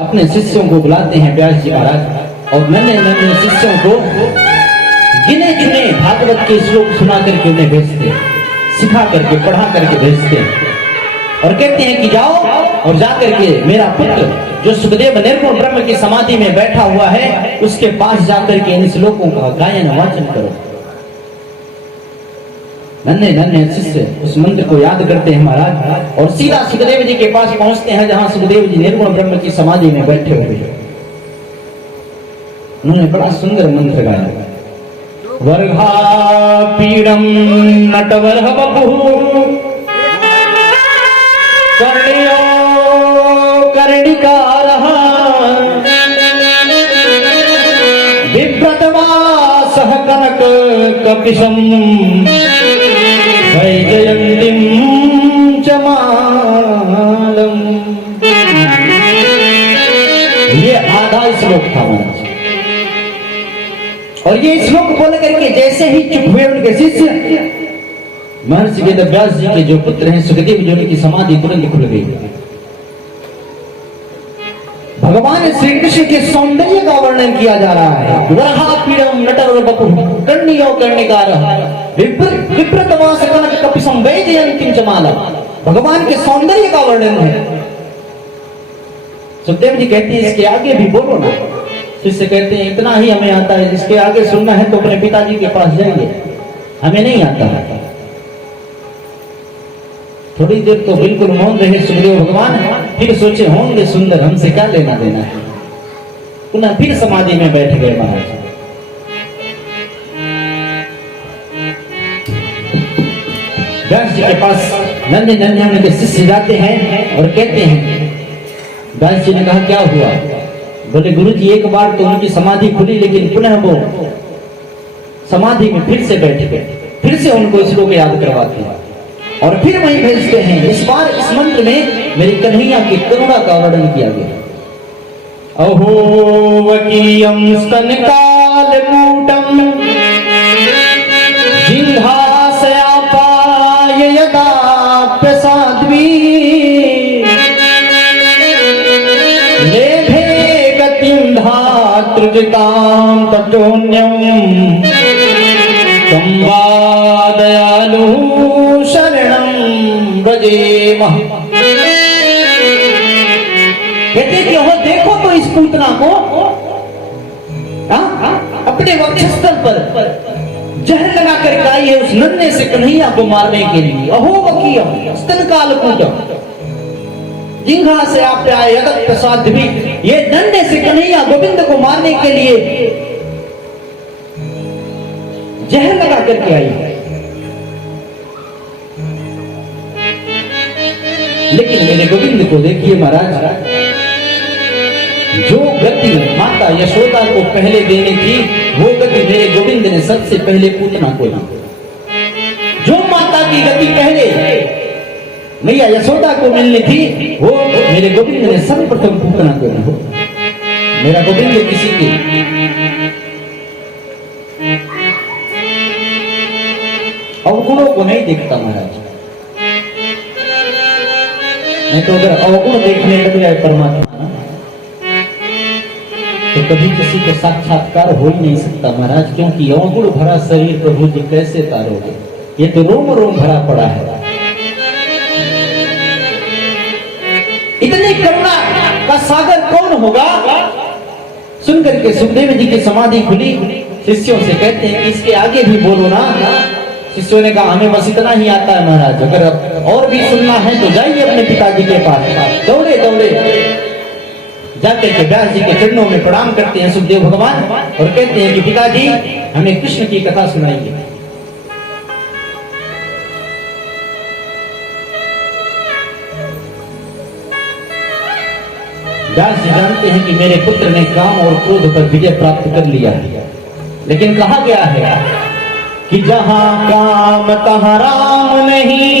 अपने शिष्यों को बुलाते हैं व्यास जी महाराज और नन्हे नन्हे शिष्यों को गिने गिने भागवत के श्लोक सुना करके उन्हें भेजते हैं, सिखा करके पढ़ा करके भेजते हैं और कहते हैं कि जाओ और जाकर के मेरा पुत्र जो सुखदेव निर्गुण ब्रह्म की समाधि में बैठा हुआ है उसके पास जाकर के इन श्लोकों का गायन वाचन करो। नन्हे नन्हे शिष्य उस मंत्र को याद करते हैं महाराज और सीधा सुखदेव जी के पास पहुंचते हैं जहां सुखदेव जी निर्गुण ब्रह्म की समाधि में बैठे हुए हैं। उन्होंने बड़ा सुंदर मंत्र गाया, वर्घा पीड़म नटवर्ह बपुः कर्ण्यो कर्णिकारः बिभ्रतवासः कनक कपिशं वैजयन्तीं च मालम्। ये आधा श्लोक था महाराज और ये श्लोक बोल करके जैसे ही चुप हुए उनके शिष्य महर्षि वेदव्यास जी के जो पुत्र हैं सुखदेव जी उनकी समाधि तुरंत खुल गई। भगवान श्री कृष्ण के सौंदर्य का वर्णन किया जा रहा है। वर्हा पीड़म नटवर बपुः कर्णियो कर्णिकारः विप्रतवास कनक कपिशं वैजयन्तीं च मालम्। भगवान के सौंदर्य का वर्णन है। सुखदेव जी कहते हैं इसके आगे भी बोलो ना। शिष्य कहते हैं इतना ही हमें आता है, इसके आगे सुनना है तो अपने पिताजी के पास जाएंगे, हमें नहीं आता है। थोड़ी देर तो बिल्कुल मौन रहे सुखदेव भगवान, फिर सोचे होंगे सुंदर, हमसे क्या लेना देना है। पुनः फिर समाधि में बैठ गए महाराज। व्यास जी के पास नन्हे नन्हे उनके शिष्य जाते हैं और कहते हैं, व्यास जी ने कहा क्या हुआ? बोले गुरु जी एक बार तो उनकी समाधि खुली लेकिन पुनः वो समाधि में फिर से बैठ गए, फिर से उनको श्लोक याद करवाते हैं और फिर वहीं भेजते हैं। इस बार इस मंत्र में मेरी कन्हैया की करुणा का वर्णन किया गया। अहो वकीयम स्तनकालकूटम जिह्वासयापाय यदाप्य साध्वी लेभे गतिं धातृजितां ततोऽन्यं संवादयालु शरणं व्रजेमः। कहते कि हो देखो तो इस पूतना को अपने वक्षस्थल पर जहर लगा कर आई है उस नन्हे से कन्हैया को मारने के लिए। अहो वकीयम स्तनकालकूटम जिह्वासयापाय यदाप्य साध्वी, ये नन्हे से कन्हैया गोविंद को मारने के लिए जहर लगा करके आई है। लेकिन मेरे गोविंद को देखिए महाराज, जो गति माता यशोदा को पहले देनी थी वो गति मेरे गोविंद ने सबसे पहले पूतना को दी। जो माता की गति पहले मैया यशोदा को मिलनी थी वो मेरे गोविंद ने सर्वप्रथम पूतना को दी। मेरा गोविंद किसी की अवगुणों को नहीं देखता महाराज। नहीं तो अगर अवगुण देखने लग जाए परमात्मा ना तो कभी किसी को साक्षात्कार हो ही नहीं सकता महाराज, क्योंकि अवगुण भरा शरीर प्रभु जी कैसे तारोगे, ये तो रोम रोम भरा पड़ा है। इतनी करुणा का सागर कौन होगा? सुनकर के सुखदेव जी की समाधि खुली। शिष्यों से कहते हैं कि इसके आगे भी बोलो ना। शिष्यों ने कहा हमें बस इतना ही आता है महाराज, अगर और भी सुनना है तो जाइए अपने पिताजी के पास। दौड़े दौड़े जाकर के व्यास जी के चरणों में प्रणाम करते हैं सुखदेव भगवान और कहते हैं कि पिताजी हमें कृष्ण की कथा सुनाइए। व्यास जी जानते हैं कि मेरे पुत्र ने काम और क्रोध पर विजय प्राप्त कर लिया है, लेकिन कहा गया है कि जहां काम तहां राम नहीं,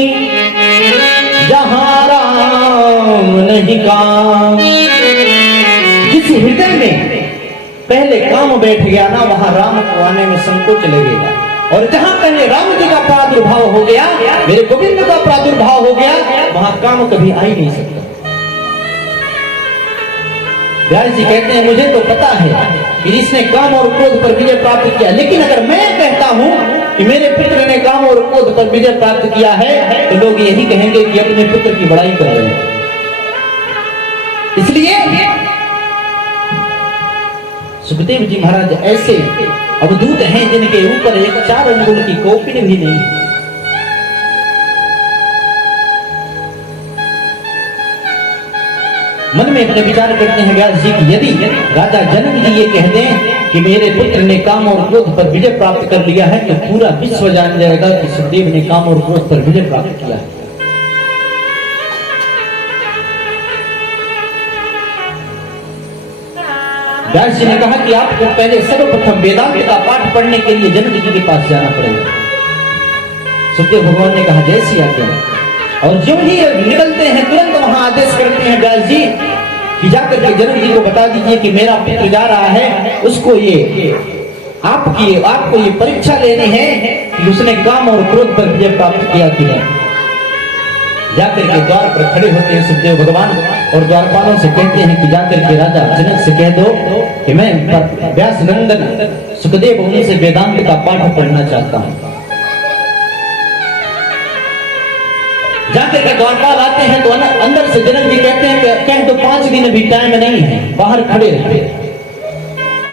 जहां राम नहीं काम। जिस हृदय में पहले काम बैठ गया ना वहां राम को आने में संकोच लगेगा, और जहां पहले राम जी का प्रादुर्भाव हो गया, मेरे गोविंद का प्रादुर्भाव हो गया, वहां काम कभी आ ही नहीं सकता। व्यास जी कहते हैं मुझे तो पता है कि जिसने काम और क्रोध पर विजय प्राप्त किया, लेकिन अगर मैं कहता हूं कि मेरे पुत्र ने काम और क्रोध पर विजय प्राप्त किया है तो लोग यही कहेंगे कि अपने पुत्र की बड़ाई कर रहे हैं। इसलिए सुखदेव जी महाराज ऐसे अवधूत हैं जिनके ऊपर एक 4 अंगुल की कोपिन भी नहीं। मन में अपने विचार करते हैं व्यास जी की यदि राजा जनक जी ये कह दें कि मेरे पुत्र ने काम और क्रोध पर विजय प्राप्त कर लिया है तो पूरा विश्व जान जाएगा कि सुखदेव ने काम और क्रोध पर विजय प्राप्त किया है। व्यास जी ने कहा कि आपको पहले सर्वप्रथम वेदांत का पाठ पढ़ने के लिए जनक जी के पास जाना पड़ेगा। सुखदेव भगवान ने कहा जैसी आज्ञा। और जो ही निकलते हैं तुरंत वहां आदेश करते हैं व्यास जी कि जाकर के जनक जी को बता दीजिए कि मेरा पुत्र जा रहा है, उसको ये आपको ये परीक्षा लेनी है कि उसने काम और क्रोध पर विजय प्राप्त किया कि नहीं। जाकर के द्वार पर खड़े होते हैं सुखदेव भगवान और द्वारपालों से कहते हैं कि जाकर के राजा जनक से कह दो कि मैं व्यास नंदन सुखदेव उनसे वेदांत का पाठ पढ़ना चाहता हूं। जाकर के द्वारपाल आते हैं तो अंदर से जनक जी कहते हैं कि कह तो 5 दिन भी टाइम नहीं है, बाहर खड़े रहते।